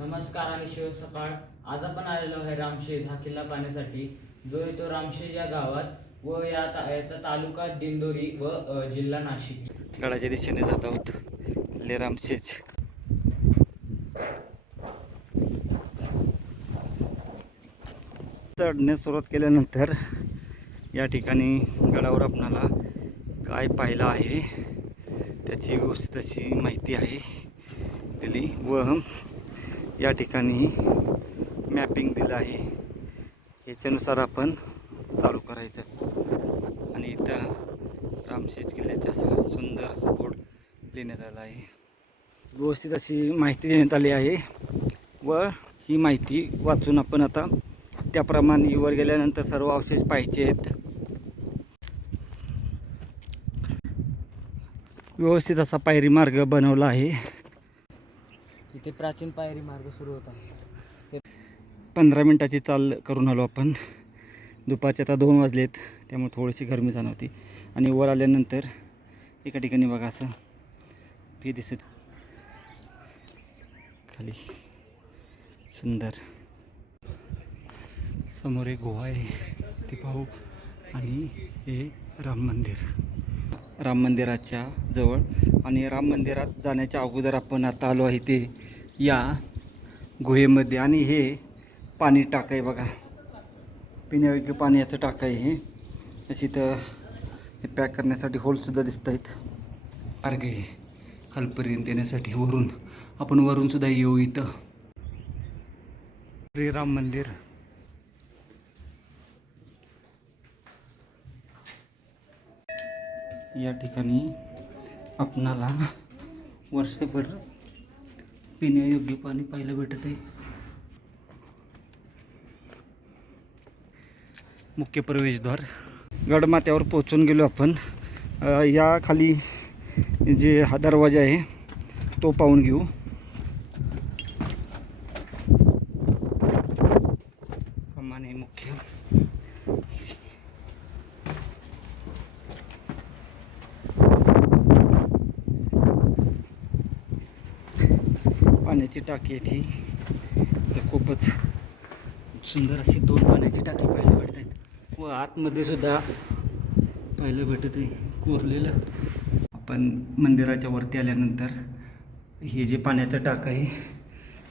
नमस्कार आणि शिव सकाळ. आज आपण आलेलो आहे रामशेज हा किल्ला पाहण्यासाठी, जो येतो रामशेज या गावात व याचा तालुका दिंडोरी व जिल्हा नाशिक. गडाच्या दिशेने जात आहोत. किल्ले रामशेज. चढण्यास सुरुवात केल्यानंतर या ठिकाणी गडावर आपणाला काय पाहिलं आहे त्याची व्यवस्थित अशी माहिती आहे दिली व या ठिकाणी मॅपिंग दिलं आहे. याच्यानुसार आपण चालू करायचं आणि इथं रामशेज किल्ल्याचा असा सुंदर असा बोर्ड लिहिण्यात आला आहे. व्यवस्थित अशी माहिती देण्यात आली आहे व ही माहिती वाचून आपण आता त्याप्रमाणे वर गेल्यानंतर सर्व अवशेष पाहायचे आहेत. व्यवस्थित असा पायरी मार्ग बनवला आहे. इथे प्राचीन पायरी मार्ग सुरू होत आहे. 15 मिनिटाची चाल करून आलो आपण. दुपारचे आता 2 वाजलेत, त्यामुळे थोडीशी गरमी जाणवती. आणि वर आल्यानंतर एका ठिकाणी बघा असं हे दिसत खाली सुंदर समोर एक गुहा आहे ती पाहू. आणि हे राम मंदिराच्या जवळ. आणि राम मंदिरात जाण्याच्या अगोदर आपण आता आलो आहे ते या गुहेमध्ये. आणि हे पाणी टाक आहे बघा, पिण्यायोग्य पाण्याचं टाक आहे हे. अशी तर हे पॅक करण्यासाठी होलसुद्धा दिसत आहेत. मार्ग आहे खालपर्यंत येण्यासाठी. वरून आपण वरूनसुद्धा येऊ. इथं श्रीराम मंदिर. या ठिकाणी आपणाला वर्षभर पिण्यायोग्य पाणी पाहायला भेटत आहे. मुख्य प्रवेशद्वार. गडमाथ्यावर पोहोचून गेलो आपण. या खाली जे हा दरवाजा आहे तो पाहून घेऊ. कमान आहे मुख्य. पाण्याची टाकी आहे ती. खूपच सुंदर अशी 2 पाण्याची टाकी पाहायला भेटत आहेत. व आतमध्ये सुद्धा पाहायला भेटत आहे कोरलेलं. आपण मंदिराच्या वरती आल्यानंतर हे जे पाण्याचं टाक आहे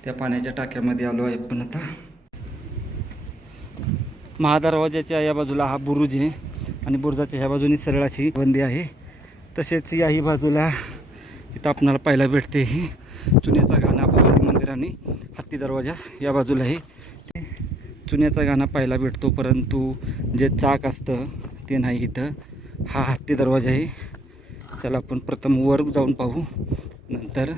त्या पाण्याच्या टाक्यामध्ये आलो आहे आपण आता. महादरवाजाच्या या बाजूला हा बुरुज आहे आणि बुरुजाच्या ह्या बाजूने सरळ अशी बंदी आहे. तसेच याही बाजूला इथं आपणाला पाहायला भेटते ही चुन्याचा घाणा भवानी मंदिर आणि हत्ती दरवाजा या बाजूला आहे. चुन्याचा घाणा पाहायला भेटतो, परंतु जे चाक असतं ते नाही इथं. हा हत्ती दरवाजा आहे. चला आपण प्रथम वर जाऊन पाहू, नंतर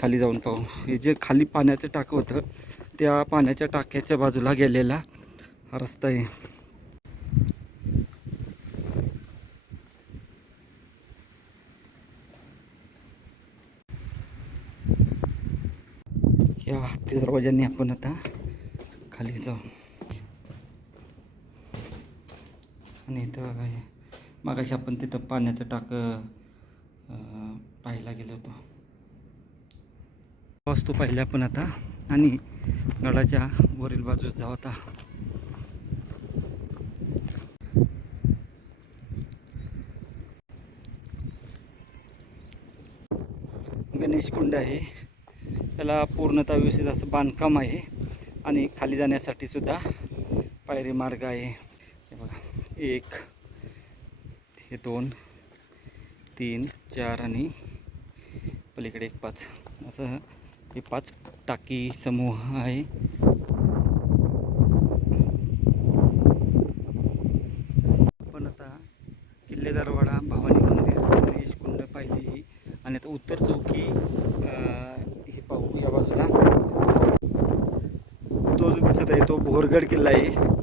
खाली जाऊन पाहू. हे जे खाली पाण्याचं टाकं होतं त्या पाण्याच्या टाक्याच्या बाजूला गेलेला हा रस्ता आहे. या हत्ती दरवाजाने आपण आता खाली जाऊ. आणि इथं बघा हे मागाशी आपण तिथं पाण्याचं टाकं पाहायला गेलो होतो. वस्तू पाहिल्या आपण आता. आणि गडाच्या वरील बाजूस जाऊ आता. गणेश कुंड आहे. त्याला पूर्णतः व्यवस्थित असं बांधकाम आहे. आणि खाली जाण्यासाठी सुद्धा पायरी मार्ग आहे. हे बघा 1 हे 2 3 4 आणि पलीकडे 1 5 असं हे 5 टाकी समूह आहे. आपण आता किल्ले दरवाडा, भवानी मंदिर, गणेश कुंड पाहिली. आणि आता उत्तर चौकी हे पाहू. या बाजूला तो जो दिसत आहे तो भोरगड किल्ला आहे.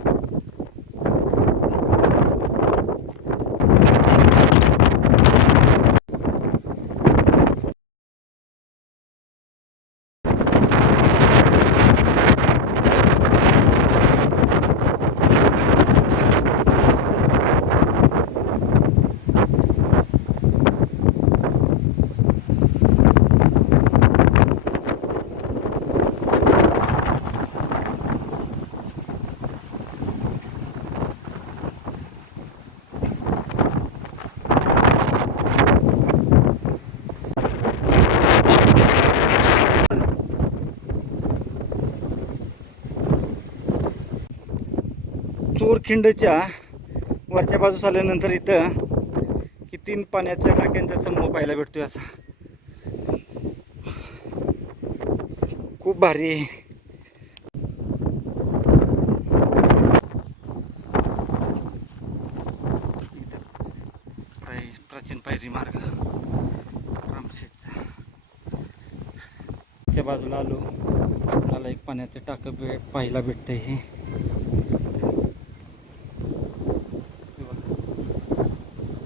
सूरखिंडच्या वरच्या बाजूस आल्यानंतर इथं की 3 पाण्याच्या टाक्यांचा समूह पाहायला भेटतोय असा. खूप भारी आहे. प्राचीन पायरी मार्ग रामशेजचा. त्या बाजूला आलो आपल्याला एक पाण्याचं टाकं पाहायला भेटतंय. हे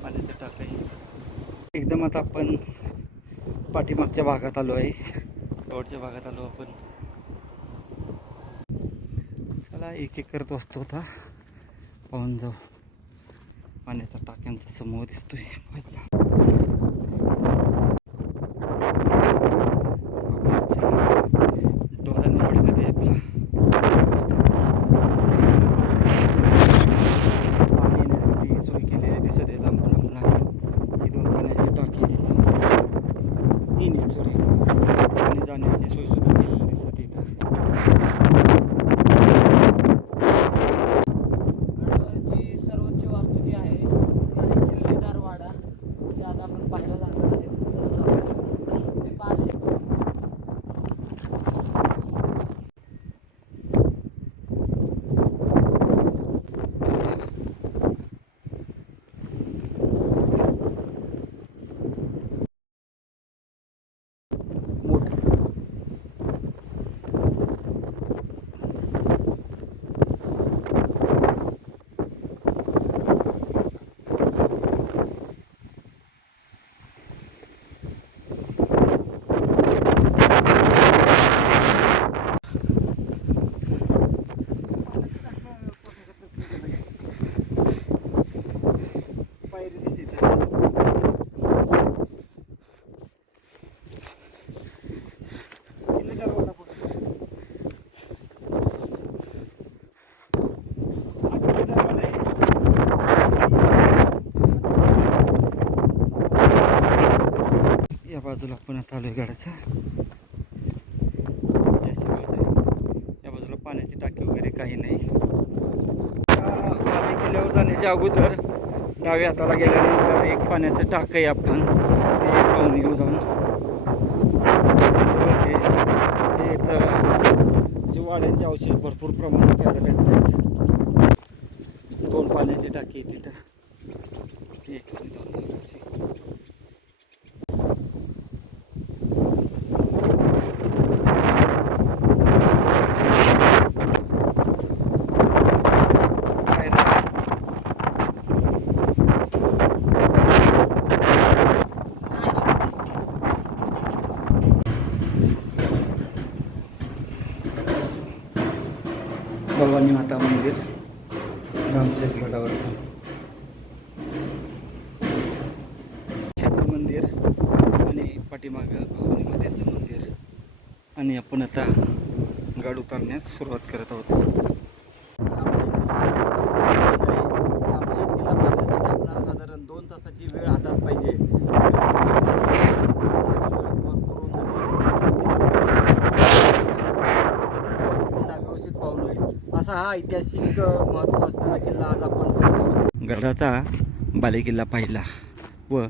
पाण्याचं टाकं आहे एकदम. आता आपण पाठीमागच्या भागात आलो आहे, शेवटच्या भागात आलो आपण. चला एक एक करत असतो आता पाहून जाऊ. पाण्याच्या टाक्यांचा समूह दिसतोय पाहिला. डोरांनी वडकत आहे आपला. पाणी येण्यासाठी सोय केलेली दिसत आहे. लांबून लांबून आहे ही 2 पाण्याची टाकी तिथं 3 आहेत सॉरी. पाणी जाण्याची सोय सुद्धा केलेली दिसत आहे इथं. गडावरची सर्वोच्च वास्तू जी आहे ती आहे किल्लेदार वाडा. ते आता आपण पाहायला जाणार आहे. चला जाऊया. ते पाणी पायरी दिसते इथं. किल्लेदार वाडा कुठं? हा किल्लेदार वाडा आहे. या बाजूला आपण आता आलोय गडाच्या. या बाजूला पाण्याची टाकी वगैरे काही नाही. आधी किल्ल्यावर जाण्याच्या अगोदर डाव्या हाताला गेल्यानंतर एक पाण्याचं टाक आहे. आपण ते पाहून येऊ जाऊन. हे तर वाड्यांचे अवशेष भरपूर प्रमाणात पाहायला भेटतात. 2 पाण्याची टाकी आहे तिथं. 1 2 अशी. भवानी माता मंदिर रामशेज गडावरचं मंदिर आणि पाठीमागं भवानी मातेचं मंदिर. आणि आपण आता गड उतरण्यास सुरुवात करत आहोत. रामशेज किल्ला पाहण्यासाठी आपल्याला साधारण 2 तासाची वेळ हातात पाहिजे. व्यवस्थित पाहून होईल असा हा ऐतिहासिक महत्त्व असणारा किल्ला आज आपण करत आहोत. गडाचा बालेकिल्ला पाहिला व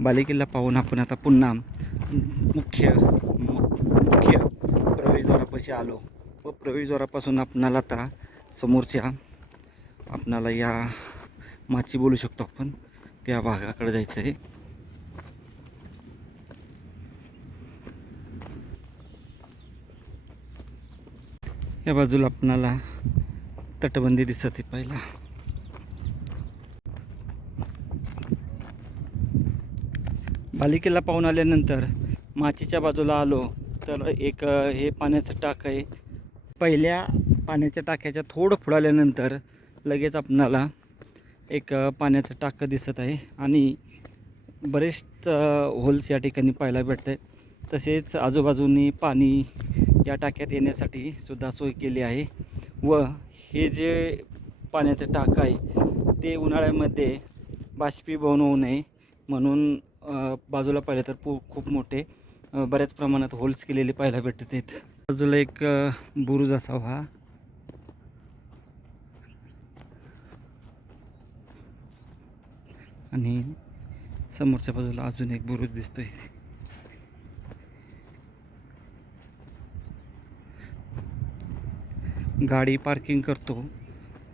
बालेकिल्ला पाहून आपण आता पुन्हा मुख्य प्रवेशद्वारापाशी आलो व प्रवेशद्वारापासून आपणाला आता समोरच्या आपणाला या माची बोलू शकतो आपण त्या भागाकडे जायचं आहे. या बाजूला आपणाला तटबंदी दिसत आहे पहिला. बालेकिल्ला पाहून आल्यानंतर माचीच्या बाजूला आलो तर एक हे पाण्याचं टाक आहे. पहिल्या पाण्याच्या टाक्याच्या थोडं पुढं आल्यानंतर लगेच आपणाला एक पाण्याचं टाकं दिसत आहे आणि बरेच होल्स या ठिकाणी पाहायला भेटत आहेत. तसेच आजूबाजूनी पाणी या टाक्यात येण्यासाठी सुद्धा सोय केली आहे व हे जे पाण्याचं टाकं आहे ते उन्हाळ्यामध्ये बाष्पीभवन होऊ नये म्हणून बाजूला पाहिलं तर खूप मोठे बऱ्याच प्रमाणात होल्स केलेले पाहायला भेटत आहेत. बाजूला एक बुरुज असावा आणि समोरच्या बाजूला अजून एक बुरुज दिसतोय. गाडी पार्किंग करतो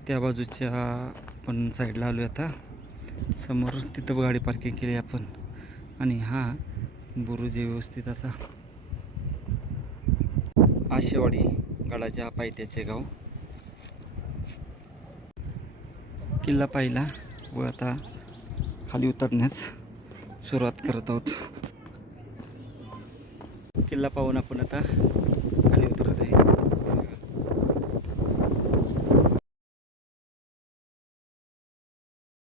त्या बाजूच्या आपण साईडला आलो आता. समोर तिथं गाडी पार्किंग केली आपण आणि हा बुरुज व्यवस्थित असा. आशेवाडी गडाच्या पायथ्याचे गाव. किल्ला पाहिला व आता खाली उतरण्यास सुरुवात करत आहोत. किल्ला पाहून आपण आता